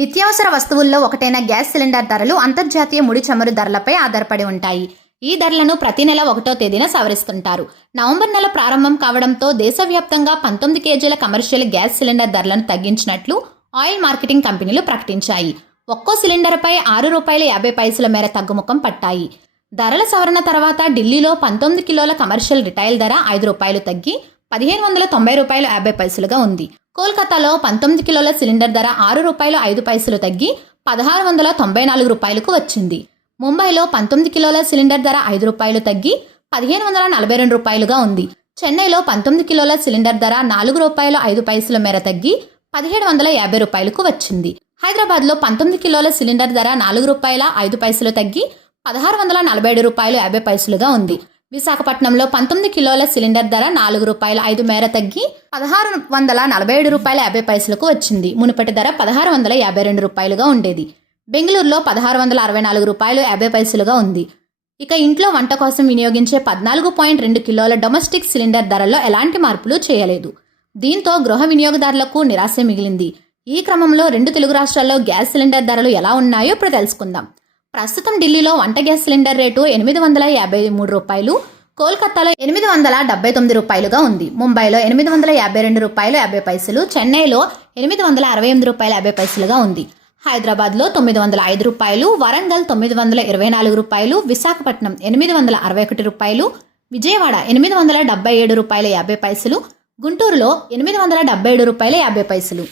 నిత్యావసర వస్తువుల్లో ఒకటైన గ్యాస్ సిలిండర్ ధరలు అంతర్జాతీయ ముడి చమురు ధరలపై ఆధారపడి ఉంటాయి. ఈ ధరలను ప్రతి నెల ఒకటో తేదీన సవరిస్తుంటారు. నవంబర్ నెల ప్రారంభం కావడంతో దేశవ్యాప్తంగా పంతొమ్మిది కేజీల కమర్షియల్ గ్యాస్ సిలిండర్ ధరలను తగ్గించినట్లు ఆయిల్ మార్కెటింగ్ కంపెనీలు ప్రకటించాయి. ఒక్కో సిలిండర్పై ఆరు రూపాయల యాభై పైసల మేర తగ్గుముఖం పట్టాయి. ధరల సవరణ తర్వాత ఢిల్లీలో పంతొమ్మిది కిలోల కమర్షియల్ రిటైల్ ధర ఐదు రూపాయలు తగ్గి పదిహేను వందల తొంభై రూపాయలు యాభై పైసలుగా ఉంది. కోల్కతాలో పంతొమ్మిది కిలోల సిలిండర్ ధర ఆరు రూపాయలు ఐదు పైసలు తగ్గి పదహారు వందల తొంభై నాలుగు రూపాయలకు వచ్చింది. ముంబైలో పంతొమ్మిది కిలోల సిలిండర్ ధర ఐదు రూపాయలు తగ్గి పదిహేను వందల నలభై రెండు రూపాయలుగా ఉంది. చెన్నైలో పంతొమ్మిది కిలోల సిలిండర్ ధర నాలుగు రూపాయలు ఐదు పైసల మేర తగ్గి పదిహేడు వందల యాభై రూపాయలకు వచ్చింది. హైదరాబాద్లో పంతొమ్మిది కిలోల సిలిండర్ ధర నాలుగు రూపాయల ఐదు పైసలు తగ్గి పదహారు వందల నలభై ఏడు రూపాయలు యాభై పైసలుగా ఉంది. విశాఖపట్నంలో పంతొమ్మిది కిలోల సిలిండర్ ధర నాలుగు రూపాయల ఐదు మేర తగ్గి పదహారు వందల నలభై ఏడు రూపాయల యాభై పైసలకు వచ్చింది. మునుపటి ధర పదహారు వందల యాభై రెండు రూపాయలుగా ఉండేది. బెంగళూరులో పదహారు వందల అరవై నాలుగు రూపాయలు యాభై పైసలుగా ఉంది. ఇక ఇంట్లో వంట కోసం వినియోగించే పద్నాలుగు పాయింట్ రెండు కిలోల డొమెస్టిక్ సిలిండర్ ధరల్లో ఎలాంటి మార్పులు చేయలేదు. దీంతో గృహ వినియోగదారులకు నిరాశ మిగిలింది. ఈ క్రమంలో రెండు తెలుగు రాష్ట్రాల్లో గ్యాస్ సిలిండర్ ధరలు ఎలా ఉన్నాయో ఇప్పుడు తెలుసుకుందాం. ప్రస్తుతం ఢిల్లీలో వంట గ్యాస్ సిలిండర్ రేటు ఎనిమిది వందల యాభై మూడు రూపాయలు కోల్కతాలో ఎనిమిది వందల డెబ్బై తొమ్మిది రూపాయలుగా ఉంది. ముంబైలో ఎనిమిది వందల యాభై రెండు రూపాయలు యాభై పైసలు చెన్నైలో ఎనిమిది వందల అరవై ఎనిమిది రూపాయలు యాభై పైసలుగా ఉంది. హైదరాబాద్లో తొమ్మిది వందల ఐదు రూపాయలు వరంగల్ తొమ్మిది వందల ఇరవై నాలుగు రూపాయలు విశాఖపట్నం ఎనిమిది వందల అరవై ఒకటి రూపాయలు విజయవాడ ఎనిమిది వందల డెబ్బై ఏడు రూపాయల యాభై పైసలు గుంటూరులో ఎనిమిది వందల డెబ్బై ఏడు రూపాయల యాభై పైసలు.